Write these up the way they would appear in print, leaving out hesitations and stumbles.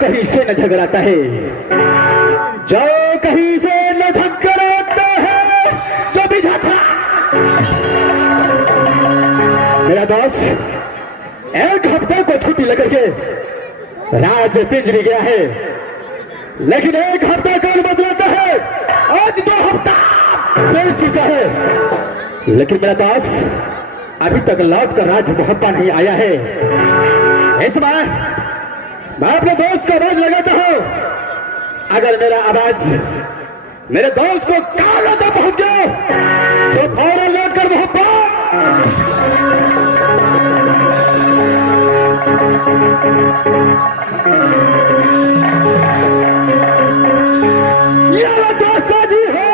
कहीं से न झगड़ाता है, जो कहीं से न झगड़ाता है, जो भी जाता। मेरा दोस्त एक हफ्ते को छुट्टी लेकर के राज पिंजरी गया है, लेकिन एक हफ्ता कौन बदलाता है? आज 2 हफ्ता बीत चुका है, लेकिन मेरा दोस्त अभी तक लौट कर राज मोहब्बा नहीं आया है। इस बार मैं अपने दोस्त को आवाज लगाता हूं, अगर मेरा आवाज मेरे दोस्त को कान तक पहुंच गया तो फौरन लौट कर मोहब्बत। ये दोस्त जी है,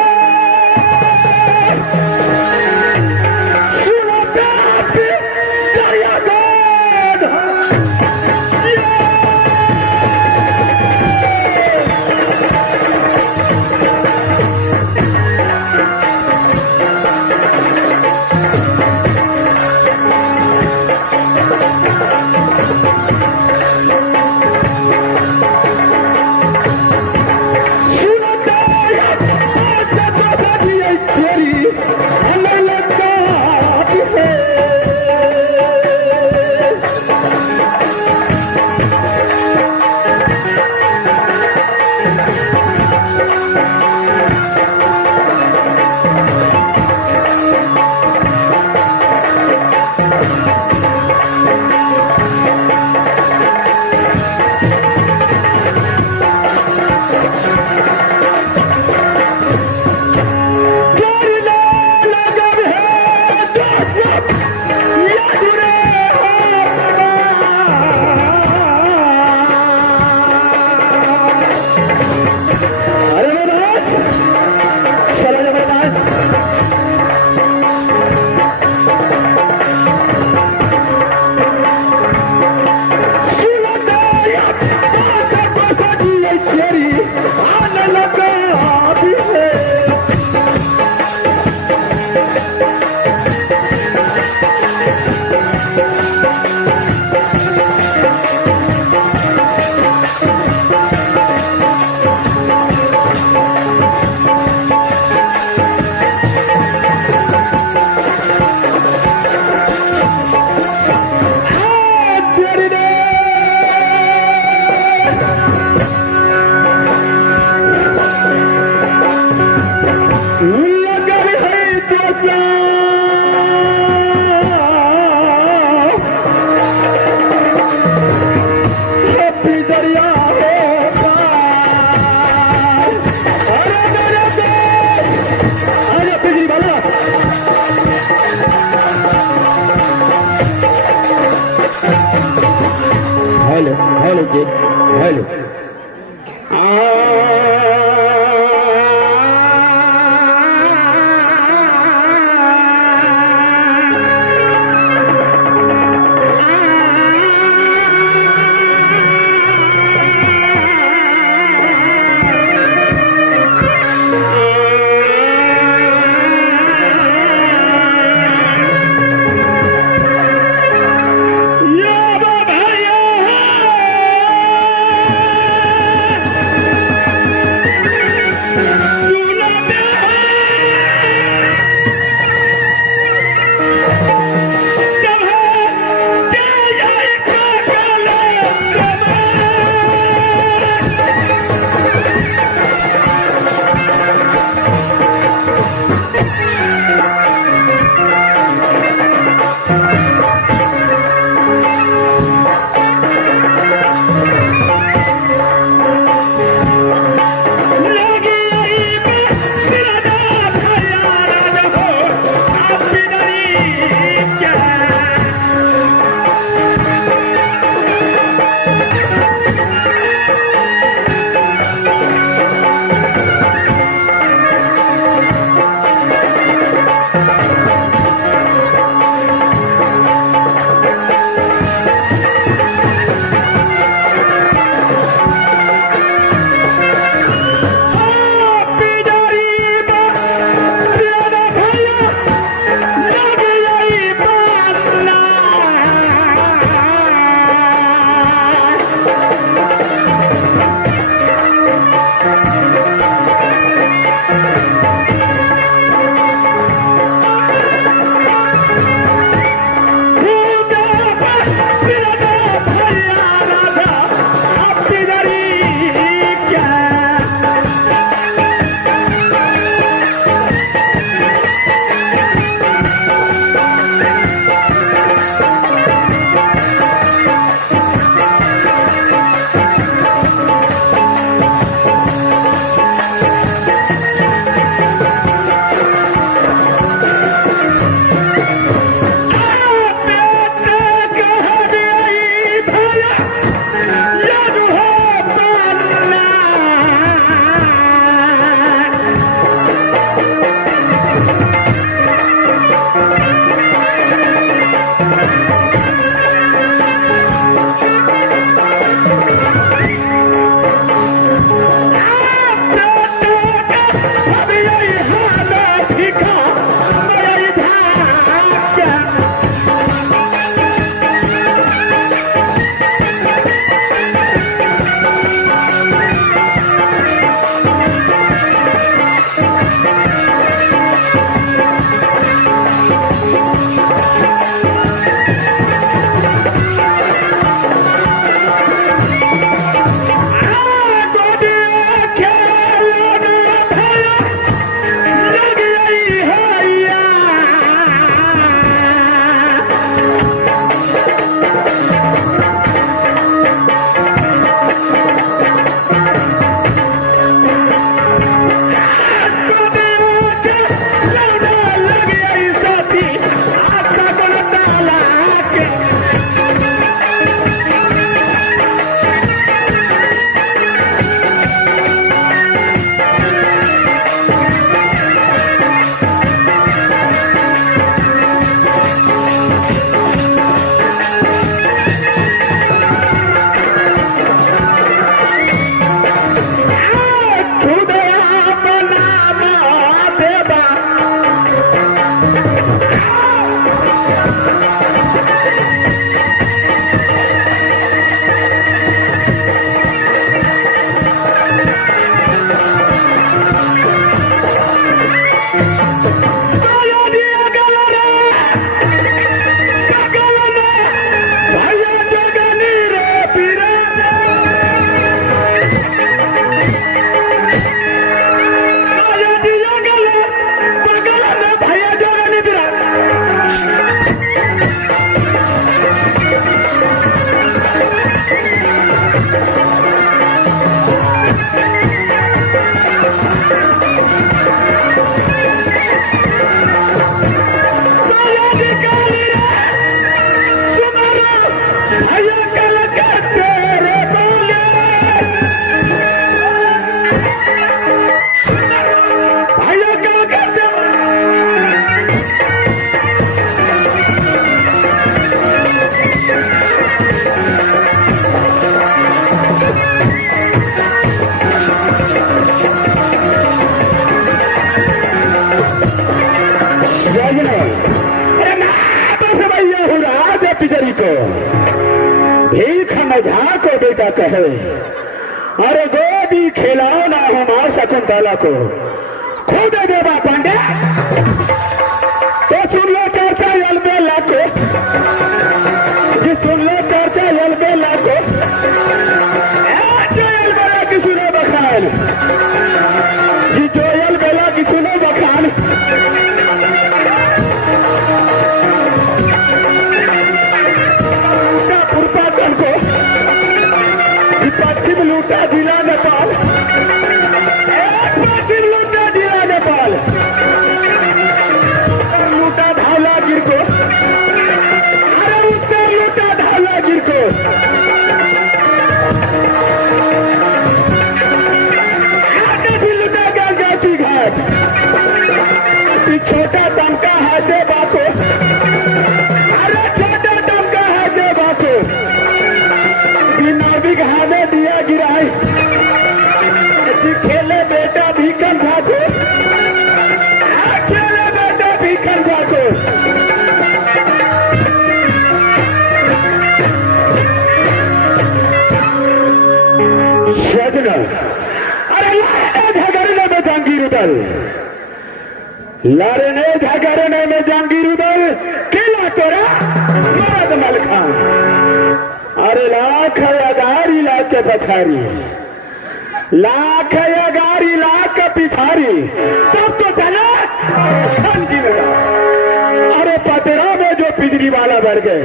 हेलो जी, हेलो। समझा को बेटा कहे, अरे गोदी खिलाओ ना हूं मां शकुंतला को, खुद देवा पांडे तो सुन लो चर्चा अलबेला को, जी सुन लो चर्चा अलबेला को, जो अलबेला की सुनो बखान, जी जो अलबेला की सुनो बखान, पश्चिम लूटा जिला नेपाल, पश्चिम लूटा जिला नेपाल, लूटा धावला गिर को, अरे उत्तर लूटा धावला गिर को, आगे भी लुटा गंगाती घाट, छोटा दमका है दे बाको, अरे छोटा दमका है दे बाको, नाविक हाने दिया गिराए, खेले बेटा भीखन भागो, खेले बेटा भीखन भागो, सजना अरे झगड़ने में जहांगीर उदल, लड़ने झगड़ने में जहांगीर उदल, किला तोरा मरद मलखान, अरे लाख अगारी लाख के पछारी, लाख अगारी लाख के पिछारी, तब तो चला अरे पतरा में जो पिजरी वाला बढ़ गए,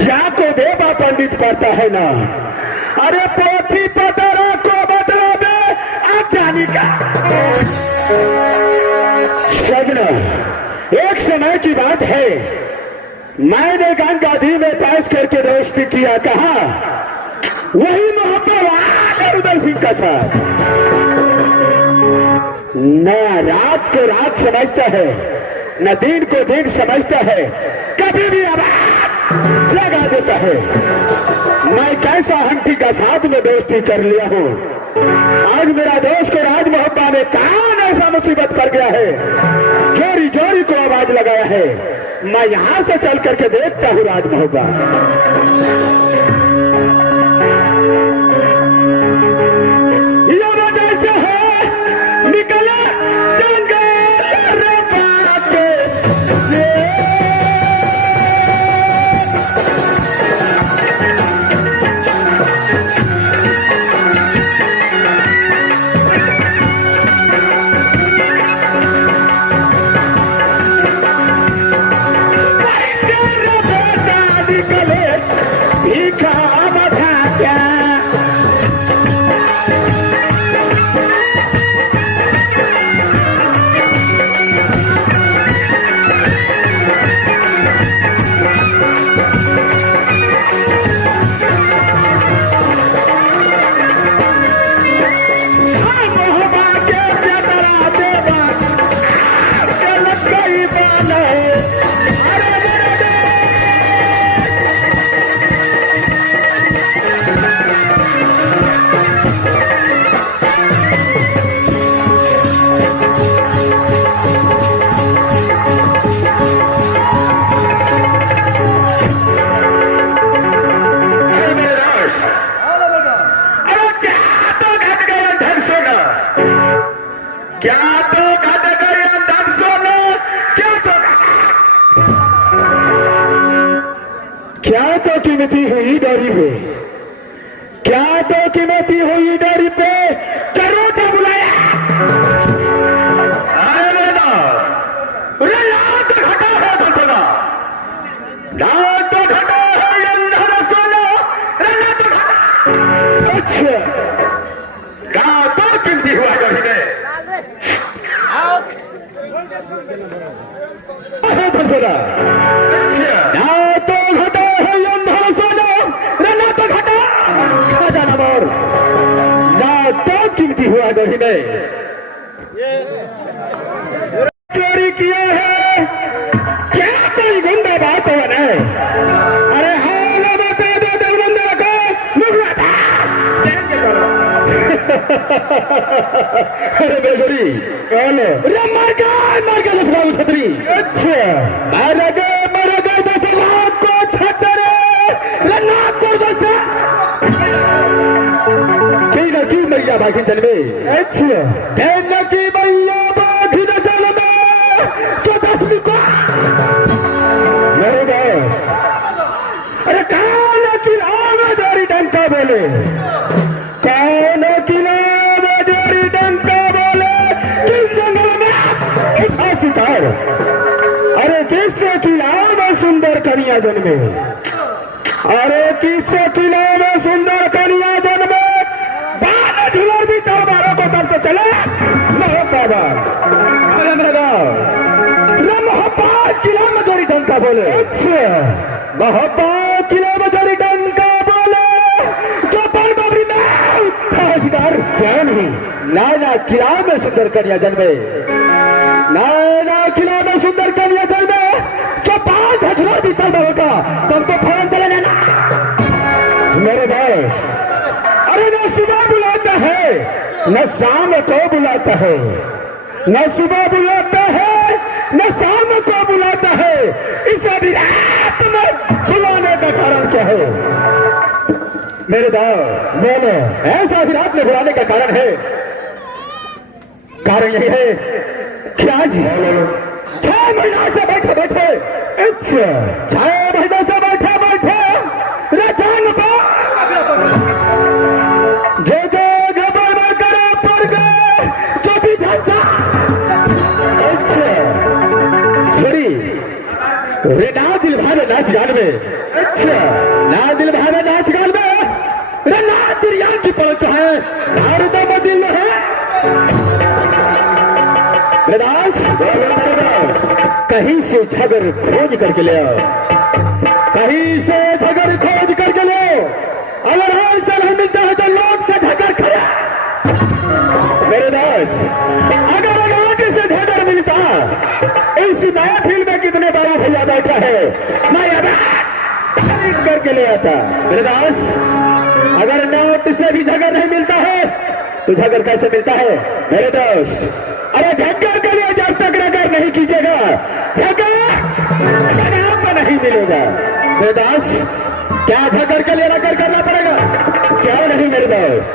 जाको देवा पंडित पढ़ता है ना, अरे पोथी पतरा को बदला दे अज्ञानी का। सजना एक समय की बात है, मैंने गंगा जी में पास करके दोस्ती किया, कहा वही मोहब्बत उदय सिंह का साथ, न रात को रात समझता है, न दिन को दिन समझता है, कभी भी आवाज लगा देता है। मैं कैसा हंटी का साथ में दोस्ती कर लिया हूं, आज मेरा दोस्त को राज मोहब्बत में कौन ऐसा मुसीबत कर गया है, जोरी जोरी को आवाज लगाया है। मैं यहां से चल करके देखता हूं राज मोहब्बत। ये वजह से है निकला जंगल बाटे से, क्या तो कीमती हुई डोरी पे, क्या तो कीमती हुई डोरी पे, करो तो बुलाया। अरे मेरे दास, लात घटा है धसना, लात घटा है अंधर सोना, लात घटा। अच्छा, क्या तो कीमती हुआ डोरी पे, धसना। अच्छा, तो घटा है अंधर सोना, लात घटा। जानवर ना तो कीमती हुआ डोरी ने चोरी किया है, क्या कोई गुंडा बात हो है? अरे हाल बता दो दलबंदा को, अरे बेगुरी कौन है? मर गए दस बाबू छतरी। अच्छा मर गए दस बाबू को छतरे, नागपुर बाघिन जल में। अच्छा ध्यान की मैया बाघिन जल में तो 10वीं को मेरे दोस्त। अरे कौन किला जोरी डंका बोले, कौन किला जोरी डंका बोले, किस जंगल में उठा शिकार। अरे किस किला में सुंदर कन्या जन्मे, अरे किस किला में सुंदर कन्या जन्मे, बाल झुलर भी तलवारों को तब तो चले मोहब्बत किला में जोरी डंका बोले। अच्छा मोहब्बत किला में जोरी डंका बोले, जो बन बबरी में उठा शिकार। क्या नहीं नाना किला में सुंदर कन्या जन्मे, नाना किला में सुंदर कन्या जन्मे, जो बाल झुलर भी तलवारों का तब तो फौरन चले जाना मेरे दोस्त। अरे न सुबह बुलाता है न शाम को बुलाता है, न सुबह बुलाता है न शाम को बुलाता है, इस अभी रात में बुलाने का कारण क्या है मेरे दोस्त? बोलो ऐसा अभी रात में बुलाने का कारण है, कारण यही है कि आज 6 महीना से बैठे बैठे, अच्छा 6 महीना से बैठे बैठे रचान जो जो घबर में करे पड़ गए, जो भी झंझा। अच्छा सॉरी रे ना दिल भावे नाच गान में, अच्छा ना दिल भावे नाच गान में, रे ना दिरिया की पहुंच है भारत में दिल है। दास कहीं से झगर खोज करके ले आओ, कहीं से झगर खोज करके ले आओ। अगर हर साल मिलता है तो लोग से झगर खड़ा मेरे दोस्त। अगर लोग से झगर मिलता, इस नया फील्ड में कितने बड़ा भैया बैठा है, मैं खरीद करके ले आता मेरे दोस्त। अगर नोट से भी झगर नहीं मिलता है तो झगर कैसे मिलता है मेरे दोस्त? अरे झगर के लिए जब तक रगर नहीं कीजिएगा, झगर नहीं मिलेगा मेरे दोस्त। क्या झगर के लिए रगर करना पड़ेगा? क्या नहीं मेरे दोस्त,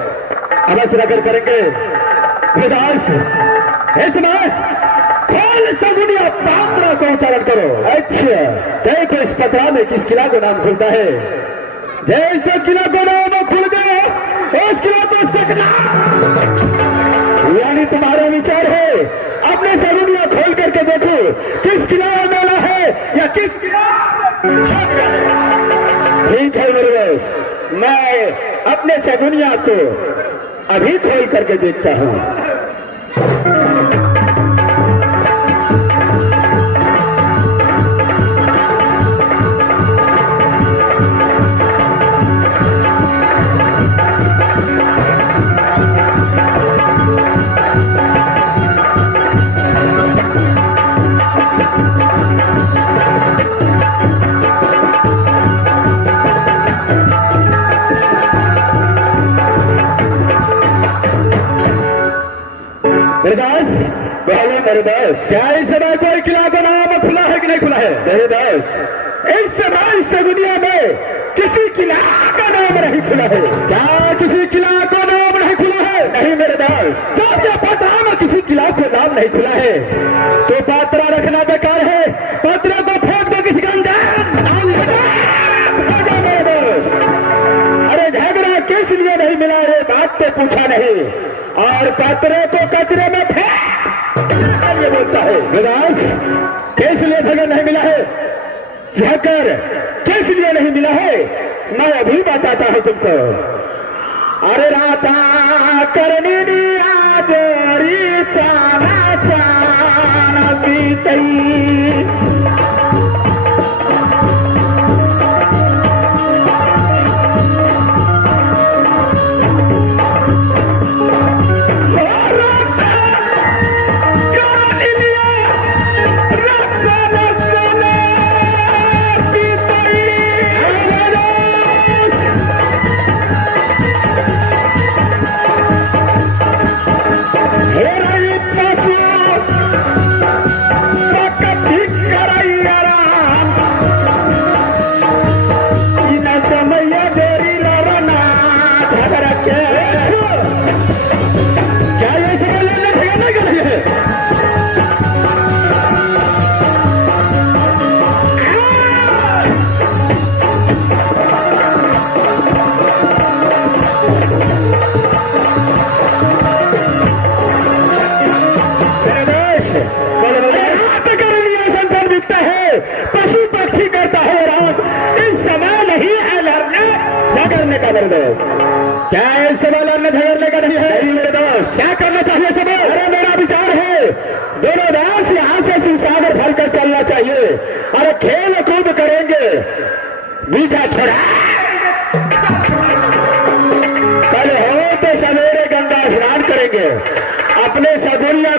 अवश्य रगर करेंगे मेरे दोस्त। इसमें खोल सगुनिया पात्रा को उच्चारण करो। अच्छा देखो इस पत्रा में किस किला को नाम खुलता है, जैसे किला को नाम खुल गया उस किला को सकना, यानी तुम्हारा विचार है अपने सगुनिया खोल करके देखो किस किला में मेला है या किस किला। ठीक है मेरे दोस्त, मैं अपने सगुनिया को अभी खोल करके देखता हूं। मेरे दोस्त क्या इस समय कोई किला का नाम खुला है कि नहीं खुला है मेरे दोस्त? इस समय इस दुनिया में किसी किला का नाम नहीं खुला है। क्या किसी किला का नाम नहीं खुला है? नहीं मेरे दोस्त, जब यह पत्रा में किसी किला को नाम नहीं खुला है तो पत्रा रखना बेकार है, पत्रा को फेंक दो किसी का अंदर। अरे झगड़ा किस लिए नहीं मिला है बात तो पूछा नहीं, और पत्रे को कचरे में फेंक ये बोलता है विदास। किस लिए झगड़ नहीं मिला है? झगड़ किस लिए नहीं मिला है मैं अभी बताता हूं तुमको। अरे राता करनी दिया जोरी साना साना बीतई, कराई क्या ऐसे वाला न झगड़ने का नहीं है? नहीं मेरे दोस्त, क्या करना चाहिए सब? अरे मेरा विचार है दोनों दास यहाँ से शिवसागर फल कर चलना चाहिए। अरे खेल कूद करेंगे, मीठा छोड़ा कल हो तो सवेरे गंगा स्नान करेंगे, अपने सगुनिया